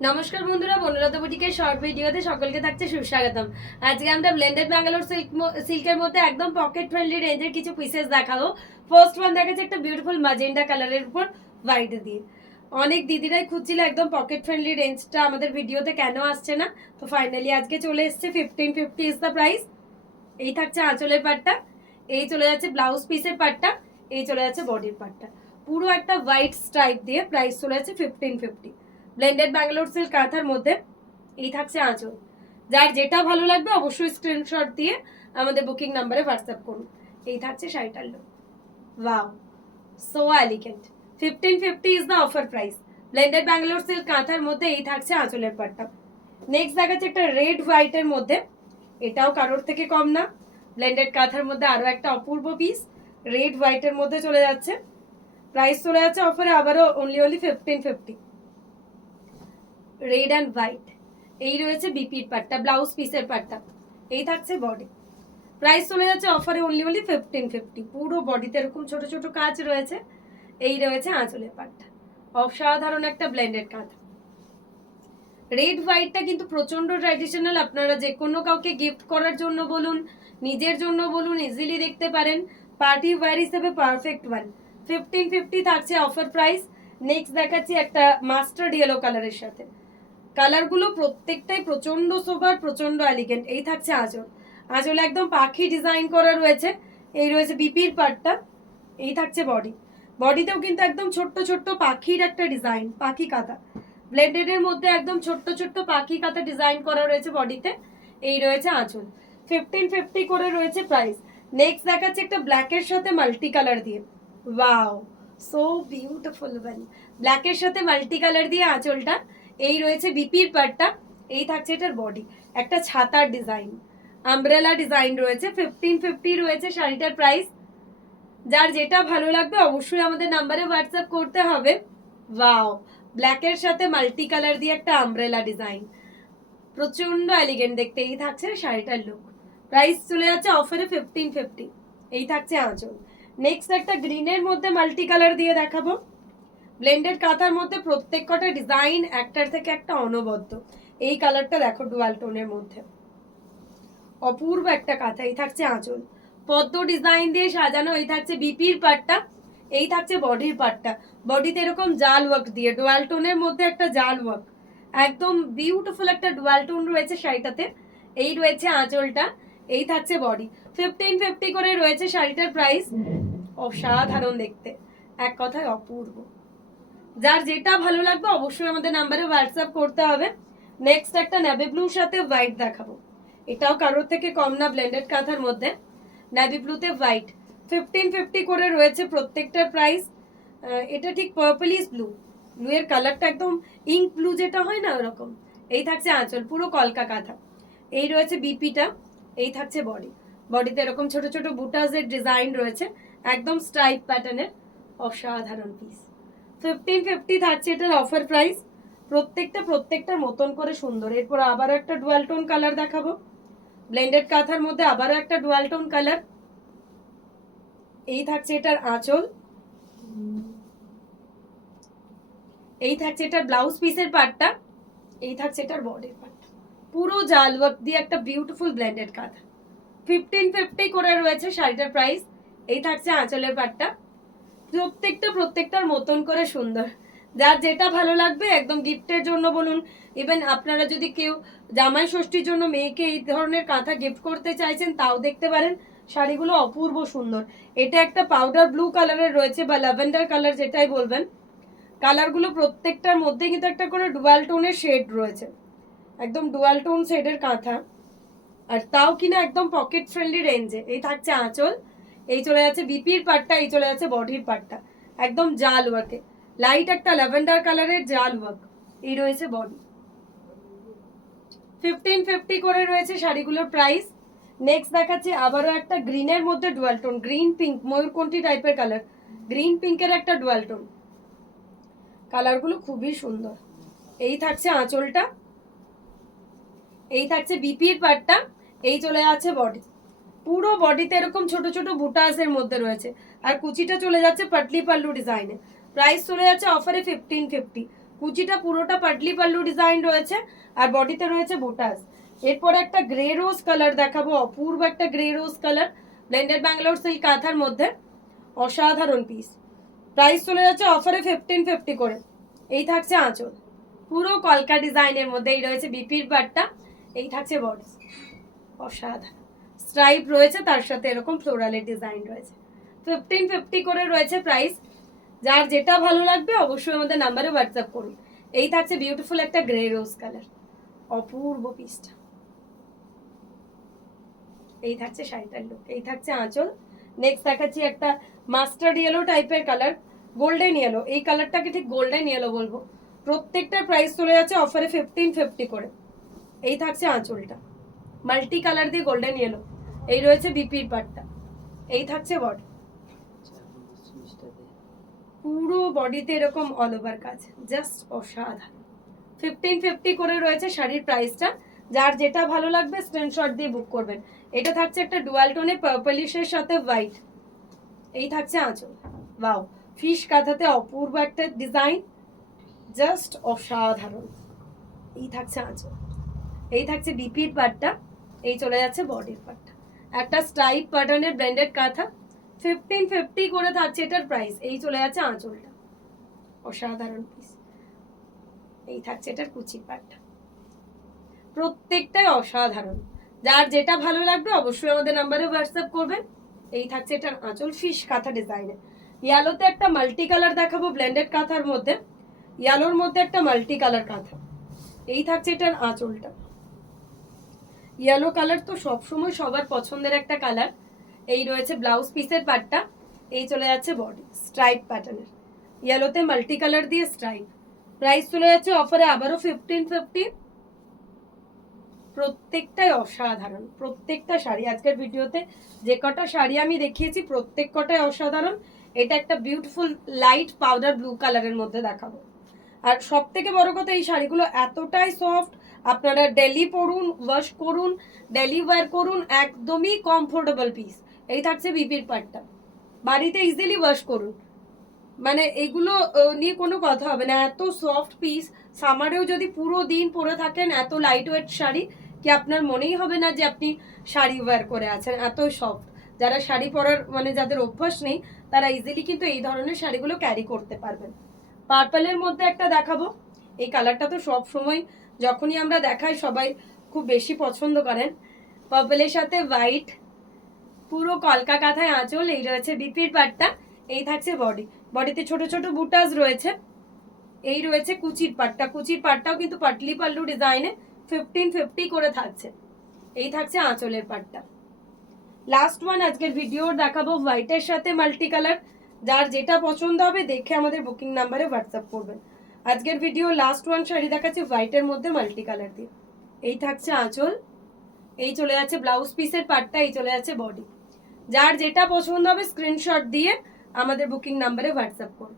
নমস্কার বন্ধুরা, বনলতা বুটিকের শর্ট ভিডিওতে সকলকে থাকছে সুস্বাগতম। আজকে আমরা ব্লেন্ডেড ব্যাঙ্গালোর সিল্কের মধ্যে একদম পকেট ফ্রেন্ডলি রেঞ্জের কিছু পিসেস দেখাবো। ফার্স্ট ওয়ান দেখাচ্ছে একটা বিউটিফুল ম্যাজেন্ডা কালারের উপর হোয়াইট দিয়ে। অনেক দিদিরাই খুঁজছিল একদম পকেট ফ্রেন্ডলি রেঞ্জটা আমাদের ভিডিওতে কেন আসছে না, তো ফাইনালি আজকে চলে এসছে। 1550 ইজ দ্য প্রাইস। এই থাকছে আঁচলের পাটটা, এই চলে যাচ্ছে ব্লাউজ পিসের পাটটা, এই চলে যাচ্ছে বডির পাটটা। পুরো একটা হোয়াইট স্ট্রাইপ দিয়ে প্রাইস চলে যাচ্ছে 1550। ব্লেন্ডেড ব্যাঙ্গালোর সিল্ক কাঁথার মধ্যে এই থাকছে আঁচল। যার যেটা ভালো লাগবে অবশ্যই স্ক্রিনশট দিয়ে আমাদের বুকিং নাম্বারে হোয়াটসঅ্যাপ করুন। এই থাকছে শাড়িটার look. Wow, so elegant. 1550 is the offer price. Blended Bangalore silk কাঁথার মধ্যে এই থাকছে আঁচলের পাটটা। নেক্সট দেখাচ্ছে একটা রেড হোয়াইটের মধ্যে, এটাও কারোর থেকে কম না। ব্লেন্ডেড কাঁথার মধ্যে আরো একটা অপূর্ব পিস রেড হোয়াইটের মধ্যে চলে যাচ্ছে। প্রাইস চলে যাচ্ছে অফারে আবারও অনলি 1550। রেড অ্যান্ড হোয়াইট, এই রয়েছে বিপির পাটটা, ব্লাউজ পিসের পাটটা, এই থাকছে বডি। প্রাইস চলে যাচ্ছে অফারে অনলি 1550। পুরো বডিতে এরকম ছোট ছোট কাজ রয়েছে। এই রয়েছে আঁচলের পাটটা, অসাধারণ একটা ব্লেন্ডেড কাঁথা। রেড হোয়াইটটা কিন্তু প্রচন্ড ট্র্যাডিশনাল। আপনারা যে কোনো কাউকে গিফট করার জন্য বলুন, নিজের জন্য বলুন, ইজিলি দেখতে পারেন। পার্টি ওয়্যার হিসেবে পারফেক্ট ওয়ান। 1550 থাকছে অফার প্রাইস। নেক্সট দেখাচ্ছি একটা মাস্টার্ড ইয়েলো কালারের সাথে। কালারগুলো প্রত্যেকটাই প্রচন্ড সোবার, প্রচন্ড এলিগেন্ট। এই থাকছে আঁচল, আঁচলে একদম পাখি ডিজাইন করা রয়েছে। এই রয়েছে বিপির পাটটা, এই থাকছে বডি। বডিতেও কিন্তু একদম ছোট্ট ছোট্ট পাখির একটা ডিজাইন, পাখি কাঁথা। ব্লেন্ডেড এর মধ্যে একদম ছোট্ট ছোট্ট পাখি কাঁথা ডিজাইন করা রয়েছে বডিতে। এই রয়েছে আঁচল। 1550 করে রয়েছে প্রাইস। নেক্সট দেখাচ্ছে একটা ব্ল্যাকের সাথে মাল্টি কালার দিয়ে। Wow, so beautiful one. ব্ল্যাকের সাথে মাল্টি কালার দিয়ে আঁচলটা। এই রয়েছে বিপির পাটটা, এই থাকছে এটার বডি। একটা ছাতার ডিজাইন, আমব্রেলা ডিজাইন রয়েছে। 1550 রয়েছে শাড়িটার প্রাইস। যার যেটা ভালো লাগবে অবশ্যই আমাদের নাম্বারে হোয়াটসঅ্যাপ করতে হবে। ওয়াও, ব্ল্যাকের সাথে মাল্টি কালার দিয়ে একটা আমব্রেলা ডিজাইন, প্রচন্ড এলিগেন্ট দেখতে। এই থাকছে শাড়িটার লুক। প্রাইস চলে যাচ্ছে অফারে 1550। এই থাকছে আঁচল। নেক্সট একটা গ্রিনের মধ্যে মাল্টি কালার দিয়ে দেখাবো। ব্লেন্ডেড কাঁথার মধ্যে প্রত্যেক কটা ডিজাইন একটার থেকে একটা অনবদ্য। এই কালারটা দেখো, ডুয়াল টোনের মধ্যে অপূর্ব একটা কাঁথা। এই থাকছে আঁচল, পদ্ম ডিজাইন দিয়ে সাজানো। এই থাকছে বিপির পাটটা, এই থাকছে বডির পাটটা। বডিতে এরকম জাল ওয়ার্ক দিয়ে ডুয়াল টোনের মধ্যে একটা জাল ওয়ার্ক, একদম বিউটিফুল একটা ডুয়াল টোন রয়েছে শাড়িটাতে। এই রয়েছে আঁচলটা, এই থাকছে বডি। 1550 করে রয়েছে শাড়িটার প্রাইস। অসাধারণ দেখতে, এক কথায় অপূর্ব। যার যেটা ভালো লাগবে অবশ্যই আমাদের নাম্বারে হোয়াটসঅ্যাপ করতে হবে। নেক্সট একটা নেভি ব্লুর সাথে হোয়াইট দেখাবো। এটাও কারোর থেকে কম না, ব্লেন্ডেড কাঁথার মধ্যে নেভি ব্লুতে হোয়াইট। 1550 করে রয়েছে প্রত্যেকটার প্রাইস। এটা ঠিক পার্পলিশ ব্লু, ব্লু এর কালারটা একদম ইঙ্ক ব্লু যেটা হয় না ওরকম। এই থাকছে আঁচল, পুরো কলকা কাঁথা। এই রয়েছে বিপিটা, এই থাকছে বডি। বডিতে এরকম ছোট ছোট বুটাসের ডিজাইন রয়েছে, একদম স্ট্রাইপ প্যাটার্নের। অসাধারণ পিস। 1550 থাকছে এটার অফার প্রাইস। প্রত্যেকটার মতন করে সুন্দর। এরপর আবার একটা ডুয়াল টোন কালার দেখাবো। ব্লেন্ডেড কাঁথার মধ্যে আবারও একটা ডুয়াল টোন কালার। এই থাকছে এটার আঁচল, এই থাকছে এটার ব্লাউজ পিসের পার্টটা, এই থাকছে এটার বডির পার্ট। পুরো জাল ওয়ার্ক দিয়ে একটা বিউটিফুল ব্লেন্ডেড কাঁথা। 1550 করে রয়েছে শাড়িটার প্রাইস। এই থাকছে আঁচলের পার্টটা। প্রত্যেকটার মতন করে সুন্দর। যার যেটা ভালো লাগবে একদম গিফটের জন্য বলুন, ইভেন আপনারা যদি কেউ জামাই ষষ্ঠীর জন্য মেয়েকে এই ধরনের কাঁথা গিফট করতে চাইছেন তাও দেখতে পারেন। শাড়িগুলো অপূর্ব সুন্দর। এটা একটা পাউডার ব্লু কালারের রয়েছে বা ল্যাভেন্ডার কালার যেটাই বলবেন। কালারগুলো প্রত্যেকটার মধ্যে কিন্তু একটা করে ডুয়াল টোনের শেড রয়েছে, একদম ডুয়াল টোন শেডের কাঁথা। আর তাও কিনা একদম পকেট ফ্রেন্ডলি রেঞ্জে। এই থাকছে আঁচল, এই চলে যাচ্ছে বিপির পাটটা, এই চলে যাচ্ছে বডির পাটটা, একদম জাল ওয়ার্কে। লাইট একটা ল্যাভেন্ডার কালারের জাল ওয়ার্ক। এই রয়েছে বডি। 1550 করে রয়েছে শাড়িগুলোর প্রাইস। নেক্সট দেখাচ্ছি আবারও একটা গ্রিনের মধ্যে ডুয়াল টোন, গ্রিন পিঙ্ক, ময়ূরকণ্ঠী টাইপের কালার। গ্রিন পিঙ্কের একটা ডুয়াল টোন, কালারগুলো খুবই সুন্দর। এই থাকছে আঁচলটা, এই থাকছে বিপির পাটটা, এই চলে যাচ্ছে বডি। পুরো বডিতে এরকম ছোট ছোট বুটাসের মধ্যে রয়েছে। আর কুচিটা চলে যাচ্ছে পাটলি পাল্লু ডিজাইনে। প্রাইস চলে যাচ্ছে অফারে 1550। কুচিটা পুরোটা পাটলি পাল্লু ডিজাইন রয়েছে আর বডিতে রয়েছে বুটাস। এরপর একটা গ্রে রোজ কালার দেখাবো, অপূর্ব একটা গ্রে রোজ কালার, ব্লেন্ডেড ব্যাঙ্গালোর সিল্ক কাঁথার মধ্যে, অসাধারণ পিস। প্রাইস চলে যাচ্ছে অফারে 1550 করে। এই থাকছে আঁচল, পুরো কলকা ডিজাইনের মধ্যে। এই রয়েছে বিপির পাটটা, এই থাকছে বডি, অসাধারণ স্ট্রাইপ রয়েছে, তার সাথে এরকম ফ্লোরালের ডিজাইন রয়েছে। 1550 করে রয়েছে প্রাইস। যার যেটা ভালো লাগবে অবশ্যই আমাদের নাম্বারে হোয়াটসঅ্যাপ করুন। এই থাকছে বিউটিফুল একটা গ্রে রোজ কালার, অপূর্ব পিসটা। এই থাকছে শাড়িটার লুক, এই থাকছে আঁচল। নেক্সট দেখাচ্ছি একটা মাস্টার্ড ইয়েলো টাইপের কালার, গোল্ডেন ইয়েলো। এই কালারটাকে ঠিক গোল্ডেন ইয়েলো বলবো। প্রত্যেকটার প্রাইস চলে যাচ্ছে অফারে 1550 করে। এই থাকছে আঁচলটা, মাল্টি কালার দিয়ে গোল্ডেন ইয়েলো। এই রয়েছে বিপির পাটটা, এই থাকছে বডি, পুরো বডিতে এরকম অল ওভার কাজ, জাস্ট অসাধারণ। 1550 করে রয়েছে শাড়ির প্রাইসটা। যার যেটা ভালো লাগবে স্ক্রিনশট দিয়ে বুক করবেন। এটা থাকছে একটা ডুয়াল টোনে পার্পলিশের সাথে হোয়াইট। এই থাকছে আঁচল, ওয়াও, ফিশ কাঁথাতে অপূর্ব একটা ডিজাইন, জাস্ট অসাধারণ। এই থাকছে আঁচল, এই থাকছে বিপির পাটটা, এই চলে যাচ্ছে বডির পাটটা। একটা স্ট্রাইপ প্যাটার্নের ব্র্যান্ডেড কাঁথা, 1550 করে থাকছে এটার প্রাইস। এই চলে যাচ্ছে আঁচলটা, অসাধারণ পিস। এই থাকছে এটার কুচির পাটটা, প্রত্যেকটাই অসাধারণ। যার যেটা ভালো লাগবে অবশ্যই আমাদের নাম্বারে হোয়াটসঅ্যাপ করবেন। এই থাকছে এটার আঁচল, ফিশ কাঁথা ডিজাইনের। ইয়েলোতে একটা মাল্টি কালার দেখাবো, ব্লেন্ডেড কাঁথার মধ্যে, ইয়েলোর মধ্যে একটা মাল্টি কালার কাঁথা। এই থাকছে এটার আঁচলটা। ইয়েলো কালার তো সবসময় সবার পছন্দের একটা কালার। এই রয়েছে ব্লাউজ পিসের পাটটা, এই চলে যাচ্ছে বডি, স্ট্রাইপ প্যাটার্নের, ইয়েলোতে মাল্টি কালার দিয়ে স্ট্রাইপ। প্রাইস চলে যাচ্ছে অফারে আবারও 1550। প্রত্যেকটাই অসাধারণ, প্রত্যেকটা শাড়ি আজকের ভিডিওতে যে কটা শাড়ি আমি দেখিয়েছি প্রত্যেক কটাই অসাধারণ। এটা একটা বিউটিফুল লাইট পাউডার ব্লু কালারের মধ্যে দেখাবো। আর সব থেকে বড় কথা, এই শাড়িগুলো এতটাই সফট, আপনারা ডেলি পরুন, ওয়াশ করুন, ডেলি ওয়্যার করুন, একদমই কমফোর্টেবল পিস। এই থাকছে বিপির পাটটা, বাড়িতে ইজিলি ওয়াশ করুন, মানে এগুলো নিয়ে কোনো কথা হবে না। এত সফট পিস, সামারেও যদি পুরো দিন পরে থাকেন, এত লাইট ওয়েট শাড়ি কি আপনার মনেই হবে না যে আপনি শাড়ি ওয়্যার করে আছেন, এত সফট। যারা শাড়ি পরার মানে যাদের অভ্যাস নেই তারা ইজিলি কিন্তু এই ধরনের শাড়িগুলো ক্যারি করতে পারবেন। পার্পলের মধ্যে একটা দেখাবো, এই কালারটা তো সব সময় যখনই আমরা দেখাই সবাই খুব বেশি পছন্দ করেন। পার্পলের সাথে হোয়াইট, পুরো কলকা কাঁথায় আঁচল। এই রয়েছে বিপির পাটটা, এই থাকছে বডি, বডিতে ছোট ছোট বুটাস রয়েছে। এই রয়েছে কুচির পাটটা, কুচির পাটটাও কিন্তু পাটলি পাল্লু ডিজাইনে 1550 করে থাকছে। এই থাকছে আঁচলের পাটটা। লাস্ট ওয়ান আজকের ভিডিওর দেখাবো হোয়াইটের সাথে মাল্টি কালার। যার যেটা পছন্দ হবে দেখে আমাদের বুকিং নাম্বারে হোয়াটসঅ্যাপ করবেন। আজকের ভিডিও লাস্ট ওয়ান শাড়ি দেখাচ্ছি হোয়াইটের মধ্যে মাল্টি কালার দিয়ে। এই থাকছে আঁচল, এই চলে যাচ্ছে ব্লাউজ পিসের পাটটা, এই চলে যাচ্ছে বডি। যার যেটা পছন্দ হবে স্ক্রিনশট দিয়ে আমাদের বুকিং নাম্বারে হোয়াটসঅ্যাপ করুন।